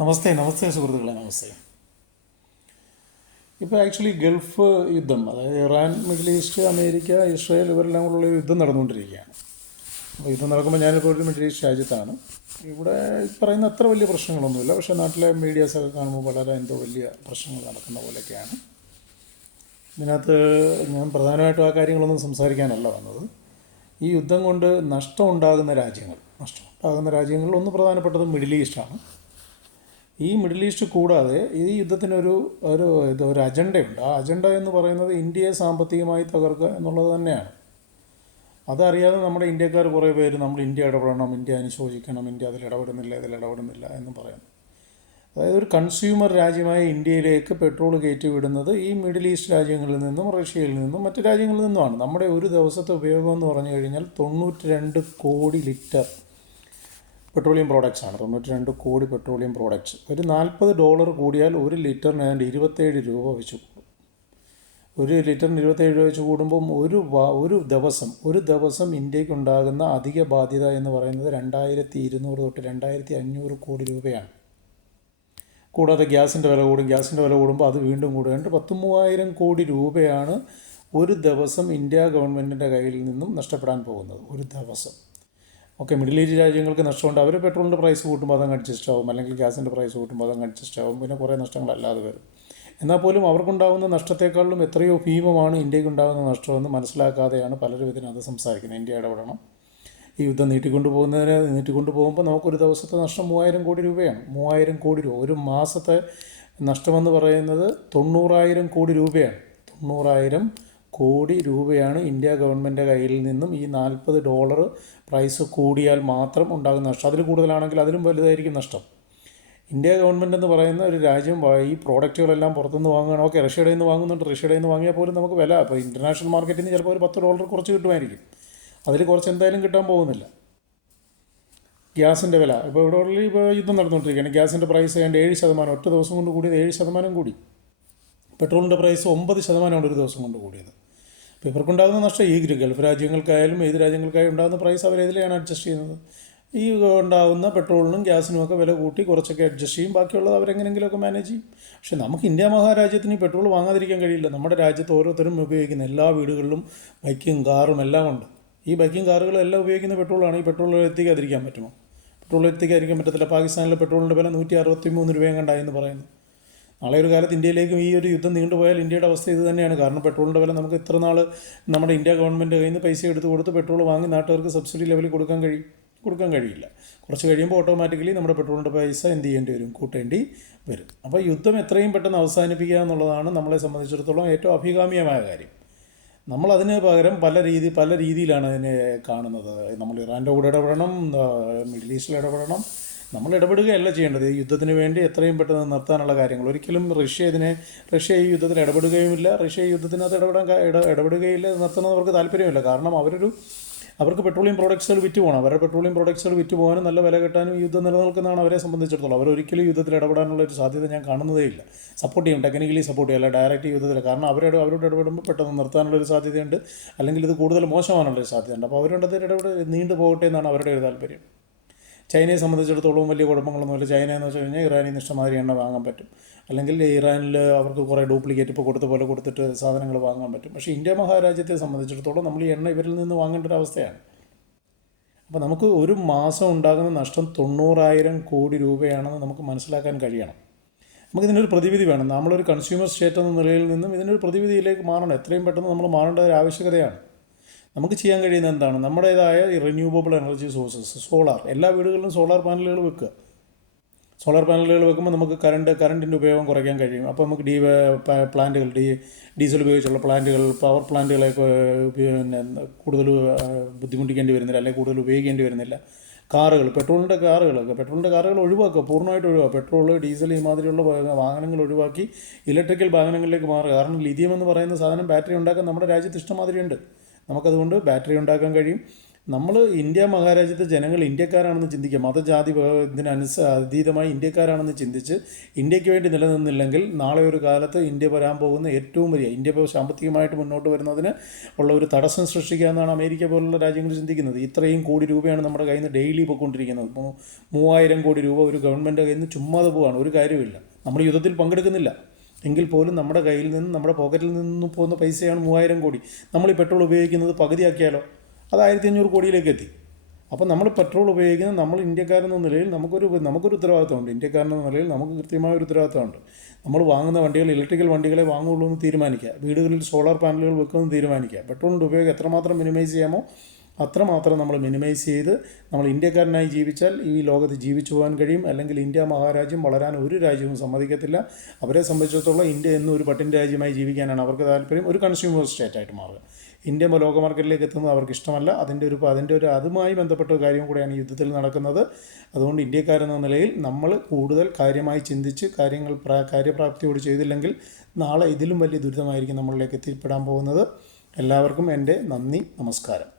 നമസ്തേ നമസ്തേ സുഹൃത്തുക്കളെ നമസ്തേ. ഇപ്പോൾ actually Gulf യുദ്ധം, അതായത് Iran, middle east, America, Israel ഇവരെല്ലാം കൂടെയുള്ള ഒരു യുദ്ധം നടന്നുകൊണ്ടിരിക്കുകയാണ്. അപ്പോൾ യുദ്ധം നടക്കുമ്പോൾ ഞാനിപ്പോൾ ഒരു മിഡിൽ ഈസ്റ്റ് രാജ്യത്താണ്. ഇവിടെ പറയുന്ന അത്ര വലിയ പ്രശ്നങ്ങളൊന്നുമില്ല, പക്ഷേ നാട്ടിലെ മീഡിയാസൊക്കെ കാണുമ്പോൾ വളരെ എന്തോ വലിയ പ്രശ്നങ്ങൾ നടക്കുന്ന പോലെയൊക്കെയാണ്. ഇതിനകത്ത് ഞാൻ പ്രധാനമായിട്ടും ആ കാര്യങ്ങളൊന്നും സംസാരിക്കാനല്ല വന്നത്. ഈ യുദ്ധം കൊണ്ട് നഷ്ടമുണ്ടാകുന്ന രാജ്യങ്ങളിൽ ഒന്ന് പ്രധാനപ്പെട്ടത് മിഡിൽ ഈസ്റ്റാണ്. ഈ മിഡിൽ ഈസ്റ്റ് കൂടാതെ ഈ യുദ്ധത്തിനൊരു ഒരു ഒരു അജണ്ടയുണ്ട്. ആ അജണ്ട എന്ന് പറയുന്നത് ഇന്ത്യയെ സാമ്പത്തികമായി തകർക്കുക എന്നുള്ളത് തന്നെയാണ്. അതറിയാതെ നമ്മുടെ ഇന്ത്യക്കാർ കുറേ പേര് നമ്മൾ ഇന്ത്യ ഇടപെടണം, ഇന്ത്യ അനുശോചിക്കണം, ഇന്ത്യ ഇതിൽ ഇടപെടുന്നില്ല എന്ന് പറയുന്നു. അതായത് ഒരു കൺസ്യൂമർ രാജ്യമായ ഇന്ത്യയിലേക്ക് പെട്രോൾ കയറ്റി വിടുന്നത് ഈ മിഡിൽ ഈസ്റ്റ് രാജ്യങ്ങളിൽ നിന്നും റഷ്യയിൽ നിന്നും മറ്റ് രാജ്യങ്ങളിൽ നിന്നുമാണ്. നമ്മുടെ ഒരു ദിവസത്തെ ഉപയോഗം എന്ന് പറഞ്ഞു കഴിഞ്ഞാൽ 92 കോടി ലിറ്റർ പെട്രോളിയം പ്രോഡക്റ്റ്സ് ആണ്. 92 കോടി പെട്രോളിയം പ്രോഡക്റ്റ്സ്. ഒരു $40 കൂടിയാൽ ഒരു ലിറ്ററിന് ഏതാണ്ട് 27 രൂപ വെച്ച് കൂടും. ഒരു ലിറ്ററിന് 27 രൂപ വെച്ച് കൂടുമ്പം ഒരു ദിവസം ഇന്ത്യക്ക് ഉണ്ടാകുന്ന അധിക ബാധ്യത എന്ന് പറയുന്നത് 2200 തൊട്ട് 2500 കോടി രൂപയാണ്. കൂടാതെ ഗ്യാസിൻ്റെ വില കൂടുമ്പോൾ അത് വീണ്ടും കൂടുകയുണ്ട്. 10,000 കോടി രൂപയാണ് ഒരു ദിവസം ഇന്ത്യ ഗവൺമെൻറ്റിൻ്റെ കയ്യിൽ നിന്നും നഷ്ടപ്പെടാൻ പോകുന്നത്. ഒരു ദിവസം. ഓക്കെ, മിഡിൽ ഈസ്റ്റ് രാജ്യങ്ങൾക്ക് നഷ്ടമുണ്ട്. അവർ പെട്രോളിൻ്റെ പ്രൈസ് കൂട്ടുമ്പോൾ അതങ്ങ് അഡ്ജസ്റ്റ് ആവും, അല്ലെങ്കിൽ ഗ്യാസിൻ്റെ പ്രൈസ് കൂട്ടുമ്പോൾ അതങ്ങ് അഡ്ജസ്റ്റ് ആവും. പിന്നെ കുറേ നഷ്ടങ്ങളല്ലാതെ വരും. എന്നാൽ പോലും അവർക്കുണ്ടാകുന്ന നഷ്ടത്തെക്കാളും എത്രയോ ഭീമമാണ് ഇന്ത്യക്ക് ഉണ്ടാകുന്ന നഷ്ടമെന്ന് മനസ്സിലാക്കാതെയാണ് പലരും ഇതിനകത്ത് സംസാരിക്കുന്നത്. ഇന്ത്യ ഇടപെടണം, ഈ യുദ്ധം നീട്ടിക്കൊണ്ടുപോകുമ്പോൾ നമുക്കൊരു ദിവസത്തെ നഷ്ടം 3000 കോടി രൂപയാണ്. 3000 കോടി രൂപ. ഒരു മാസത്തെ നഷ്ടമെന്ന് പറയുന്നത് 90,000 കോടി രൂപയാണ്. 90,000 കോടി രൂപയാണ് ഇന്ത്യ ഗവൺമെൻറ് കയ്യിൽ നിന്നും ഈ $40 പ്രൈസ് കൂടിയാൽ മാത്രം ഉണ്ടാകുന്ന നഷ്ടം. അതിൽ കൂടുതലാണെങ്കിൽ അതിലും വലുതായിരിക്കും നഷ്ടം. ഇന്ത്യ ഗവൺമെൻറ് എന്ന് പറയുന്ന ഒരു രാജ്യം ഈ പ്രോഡക്റ്റുകളെല്ലാം പുറത്തുനിന്ന് വാങ്ങുകയാണ്. ഓക്കെ, റഷ്യയുടെ നിന്ന് വാങ്ങുന്നുണ്ട്. റഷ്യയുടെ നിന്ന് വാങ്ങിയാൽ പോലും നമുക്ക് വില ഇപ്പോൾ ഇൻ്റർനാഷണൽ മാർക്കറ്റിൽ നിന്ന് ചിലപ്പോൾ ഒരു $10 കുറച്ച് കിട്ടുമായിരിക്കും. അതിൽ കുറച്ച് എന്തായാലും കിട്ടാൻ പോകുന്നില്ല. ഗ്യാസിൻ്റെ വില ഇപ്പോൾ ഇപ്പോൾ യുദ്ധം നടന്നുകൊണ്ടിരിക്കുകയാണ്. ഗ്യാസിൻ്റെ പ്രൈസ് ഏതാണ്ട് 7%, ഒറ്റ ദിവസം കൊണ്ട് കൂടിയത് 7% കൂടി. പെട്രോളിൻ്റെ പ്രൈസ് 9% ഒരു ദിവസം കൊണ്ട് കൂടിയത്. അപ്പോൾ ഇവർക്കുണ്ടാകുന്ന നഷ്ടം ഈ ഗൾഫ് രാജ്യങ്ങൾക്കായാലും ഏത് രാജ്യങ്ങൾക്കായാലും ഉണ്ടാകുന്ന പ്രൈസ് അവരേതിലാണ് അഡ്ജസ്റ്റ് ചെയ്യുന്നത്? ഈ ഉണ്ടാകുന്ന പെട്രോളിനും ഗ്യാസിനുമൊക്കെ വില കൂട്ടി കുറച്ചൊക്കെ അഡ്ജസ്റ്റ് ചെയ്യും. ബാക്കിയുള്ളത് അവരെങ്ങനെയെങ്കിലുമൊക്കെ മാനേജ് ചെയ്യും. പക്ഷേ നമുക്ക് ഇന്ത്യ മഹാരാജ്യത്തിന് ഈ പെട്രോൾ വാങ്ങാതിരിക്കാൻ കഴിയില്ല. നമ്മുടെ രാജ്യത്ത് ഓരോരുത്തരും ഉപയോഗിക്കുന്ന എല്ലാ വീടുകളിലും ബൈക്കും കാറും എല്ലാം ഉണ്ട്. ഈ ബൈക്കും കാറുകളും എല്ലാം ഉപയോഗിക്കുന്ന പെട്രോളാണ്. ഈ പെട്രോൾ എത്തിക്കാതിരിക്കാൻ പറ്റുമോ? പെട്രോൾ എത്തിക്കാതിരിക്കാൻ പറ്റത്തില്ല. പാകിസ്ഥാനിലെ പെട്രോളിൻ്റെ വില 163 രൂപയും കണ്ടായെന്ന് പറയുന്നു. നാളെ ഒരു കാലത്ത് ഇന്ത്യയിലേക്കും ഈ ഒരു യുദ്ധം നീണ്ടുപോയാൽ ഇന്ത്യയുടെ അവസ്ഥ ഇത് തന്നെയാണ്. കാരണം പെട്രോളിൻ്റെ വില നമുക്ക് ഇത്ര നാൾ നമ്മുടെ ഇന്ത്യ ഗവൺമെൻറ് കയ്യിൽ നിന്ന് പൈസ എടുത്ത് കൊടുത്ത് പെട്രോൾ വാങ്ങി നാട്ടുകാർക്ക് സബ്സിഡി ലെവലിൽ കൊടുക്കാൻ കഴിയില്ല. കുറച്ച് കഴിയുമ്പോൾ ഓട്ടോമാറ്റിക്കലി നമ്മുടെ പെട്രോളിൻ്റെ പൈസ എന്ത് ചെയ്യേണ്ടി വരും? കൂട്ടേണ്ടി വരും. അപ്പോൾ യുദ്ധം എത്രയും പെട്ടെന്ന് അവസാനിപ്പിക്കുക എന്നുള്ളതാണ് നമ്മളെ സംബന്ധിച്ചിടത്തോളം ഏറ്റവും അഭികാമ്യമായ കാര്യം. നമ്മളതിന് പകരം പല രീതിയിലാണ് അതിനെ കാണുന്നത്. നമ്മൾ ഇറാൻ്റെ കൂടെ ഇടപെടണം, മിഡിൽ ഈസ്റ്റിൽ ഇടപെടണം. നമ്മൾ ഇടപെടുകയല്ല ചെയ്യേണ്ടത്. ഈ യുദ്ധത്തിന് വേണ്ടി എത്രയും പെട്ടെന്ന് നിർത്താനുള്ള കാര്യങ്ങൾ. ഒരിക്കലും റഷ്യ ഈ യുദ്ധത്തിൽ ഇടപെടുകയുമില്ല. റഷ്യ ഈ യുദ്ധത്തിനകത്ത് ഇടപെടുകയില്ല. നിർത്തുന്നത് അവർക്ക് താല്പര്യമില്ല. കാരണം അവർക്ക് പെട്രോളിയം പ്രോഡക്ട്സുകൾ വിറ്റ് പോകണം. അവരുടെ പെട്രോളിയം പ്രോഡക്ട്സുകൾ വിറ്റ് പോകാനും നല്ല വില കിട്ടാനും ഈ യുദ്ധം നിലനിൽക്കുന്നതാണ് അവരെ സംബന്ധിച്ചിടത്തോളം. അവരൊരിക്കലും യുദ്ധത്തിൽ ഇടപെടാനുള്ള ഒരു സാധ്യത ഞാൻ കാണുന്നതേ ഇല്ല. സപ്പോർട്ട് ചെയ്യും, ടെക്നിക്കലി സപ്പോർട്ട് ചെയ്യും, അല്ല ഡയറക്റ്റ് യുദ്ധത്തിൽ. കാരണം അവരോട് ഇടപെടുമ്പോൾ പെട്ടെന്ന് നിർത്താനുള്ളൊരു സാധ്യതയുണ്ട്, അല്ലെങ്കിൽ ഇത് കൂടുതൽ മോശമാനുള്ളൊരു സാധ്യതയുണ്ട്. അപ്പോൾ അവരുടെ നീണ്ടു പോകട്ടെ എന്നാണ് അവരുടെ ഒരു താല്പര്യം. ചൈനയെ സംബന്ധിച്ചിടത്തോളം വലിയ കുഴപ്പങ്ങളൊന്നുമില്ല. ചൈന എന്ന് വെച്ച് കഴിഞ്ഞാൽ ഇറാനിൽ നിന്ന് ഇഷ്ടമാതിരി എണ്ണ വാങ്ങാൻ പറ്റും, അല്ലെങ്കിൽ ഇറാനിൽ അവർക്ക് കുറേ ഡ്യൂപ്ലിക്കേറ്റ് ഇപ്പോൾ കൊടുത്ത പോലെ കൊടുത്തിട്ട് സാധനങ്ങൾ വാങ്ങാൻ പറ്റും. പക്ഷേ ഇന്ത്യ മഹാരാജ്യത്തെ സംബന്ധിച്ചിടത്തോളം നമ്മൾ ഈ എണ്ണ ഇവരിൽ നിന്ന് വാങ്ങേണ്ട ഒരു അവസ്ഥയാണ്. അപ്പോൾ നമുക്ക് ഒരു മാസം ഉണ്ടാകുന്ന നഷ്ടം 90,000 കോടി രൂപയാണെന്ന് നമുക്ക് മനസ്സിലാക്കാൻ കഴിയണം. നമുക്കിതിനൊരു പ്രതിവിധി വേണം. നമ്മളൊരു കൺസ്യൂമർ സ്റ്റേറ്റ് എന്ന നിലയിൽ നിന്നും ഇതിനൊരു പ്രതിവിധിയിലേക്ക് മാറണം. എത്രയും പെട്ടെന്ന് നമ്മൾ മാറേണ്ട ഒരു ആവശ്യകതയാണ്. നമുക്ക് ചെയ്യാൻ കഴിയുന്നത് എന്താണ്? നമ്മുടേതായ റിന്യൂവബിൾ എനർജി സോഴ്സസ്, സോളാർ. എല്ലാ വീടുകളിലും സോളാർ പാനലുകൾ വെക്കുക. സോളാർ പാനലുകൾ വെക്കുമ്പോൾ നമുക്ക് കറണ്ടിൻ്റെ ഉപയോഗം കുറയ്ക്കാൻ കഴിയും. അപ്പോൾ നമുക്ക് ഡീസൽ ഉപയോഗിച്ചുള്ള പവർ പ്ലാന്റുകളൊക്കെ പിന്നെ കൂടുതൽ ബുദ്ധിമുട്ടിക്കേണ്ടി വരുന്നില്ല, അല്ലെങ്കിൽ കൂടുതൽ ഉപയോഗിക്കേണ്ടി വരുന്നില്ല. പെട്രോളിൻ്റെ കാറുകൾ ഒഴിവാക്കുക, പൂർണ്ണമായിട്ട് ഒഴിവാക്കുക. പെട്രോൾ, ഡീസൽ ഈ മാതിരിയുള്ള വാഹനങ്ങൾ ഒഴിവാക്കി ഇലക്ട്രിക്കൽ വാഹനങ്ങളിലേക്ക് മാറുക. കാരണം ലിഥിയം എന്ന് പറയുന്ന സാധനം ബാറ്ററി ഉണ്ടാക്കാൻ നമ്മുടെ രാജ്യത്ത് ഇഷ്ടംമാതിരിയുണ്ട്. നമുക്കതുകൊണ്ട് ബാറ്ററി ഉണ്ടാക്കാൻ കഴിയും. നമ്മൾ ഇന്ത്യ മഹാരാജ്യത്തെ ജനങ്ങൾ ഇന്ത്യക്കാരാണെന്ന് ചിന്തിക്കുക, മതജാതി അതീതമായി ഇന്ത്യക്കാരാണെന്ന് ചിന്തിച്ച് ഇന്ത്യക്ക് വേണ്ടി നിലനിന്നില്ലെങ്കിൽ നാളെ ഒരു കാലത്ത് ഇന്ത്യ വരാൻ പോകുന്ന ഏറ്റവും വലിയ, ഇന്ത്യ ഇപ്പോൾ സാമ്പത്തികമായിട്ട് മുന്നോട്ട് വരുന്നതിന് ഉള്ള ഒരു തടസ്സം സൃഷ്ടിക്കുക എന്നാണ് അമേരിക്ക പോലുള്ള രാജ്യങ്ങൾ ചിന്തിക്കുന്നത്. ഇത്രയും കോടി രൂപയാണ് നമ്മുടെ കയ്യിൽ നിന്ന് ഡെയിലി പോയിക്കൊണ്ടിരിക്കുന്നത്. 3000 കോടി രൂപ ഒരു ഗവൺമെൻറ് കയ്യിൽ നിന്ന് ചുമ്മാതെ പോവുകയാണ്, ഒരു കാര്യമില്ല. നമ്മൾ യുദ്ധത്തിൽ പങ്കെടുക്കുന്നില്ല എങ്കിൽ പോലും നമ്മുടെ കയ്യിൽ നിന്ന്, നമ്മുടെ പോക്കറ്റിൽ നിന്ന് പോകുന്ന പൈസയാണ് 3000 കോടി. നമ്മൾ ഈ പെട്രോൾ ഉപയോഗിക്കുന്നത് പകുതിയാക്കിയാലോ, അത് 1500 കോടിയിലേക്ക് എത്തി. അപ്പോൾ നമ്മൾ പെട്രോൾ ഉപയോഗിക്കുന്ന, നമ്മൾ ഇന്ത്യക്കാരെന്ന നിലയിൽ നമുക്കൊരു ഉത്തരവാദിത്തമുണ്ട്. ഇന്ത്യക്കാരെന്ന നിലയിൽ നമുക്ക് കൃത്യമായ ഒരു ഉത്തരവാദിത്തമുണ്ട്. നമ്മൾ വാങ്ങുന്ന വണ്ടികൾ ഇലക്ട്രിക്കൽ വണ്ടികളെ വാങ്ങുള്ളൂ എന്ന് തീരുമാനിക്കുക, വീടുകളിൽ സോളാർ പാനലുകൾ വെക്കുമെന്ന് തീരുമാനിക്കുക. പെട്രോളിൻ്റെ ഉപയോഗം എത്രമാത്രം മിനിമൈസ് ചെയ്യാമോ അത്രമാത്രം നമ്മൾ മിനിമൈസ് ചെയ്ത് നമ്മൾ ഇന്ത്യക്കാരനായി ജീവിച്ചാൽ ഈ ലോകത്ത് ജീവിച്ചു പോകാൻ കഴിയും. അല്ലെങ്കിൽ ഇന്ത്യ മഹാരാജ്യം വളരാൻ ഒരു രാജ്യവും സമ്മതിക്കത്തില്ല. അവരെ സംബന്ധിച്ചിടത്തോളം ഇന്ത്യ എന്നും ഒരു പട്ടിൻ രാജ്യമായി ജീവിക്കാനാണ് അവർക്ക് താല്പര്യം, ഒരു കൺസ്യൂമർ സ്റ്റേറ്റായിട്ട് മാറുക. ഇന്ത്യ ലോക മാർക്കറ്റിലേക്ക് എത്തുന്നത് അവർക്ക് ഇഷ്ടമല്ല. അതുമായി ബന്ധപ്പെട്ട ഒരു കാര്യം കൂടെയാണ് ഈ യുദ്ധത്തിൽ നടക്കുന്നത്. അതുകൊണ്ട് ഇന്ത്യക്കാരെന്ന നിലയിൽ നമ്മൾ കൂടുതൽ കാര്യമായി ചിന്തിച്ച് കാര്യങ്ങൾ കാര്യപ്രാപ്തിയോട് ചെയ്തില്ലെങ്കിൽ നാളെ ഇതിലും വലിയ ദുരിതമായിരിക്കും നമ്മളിലേക്ക് എത്തിപ്പെടാൻ പോകുന്നത്. എല്ലാവർക്കും എൻ്റെ നന്ദി, നമസ്കാരം.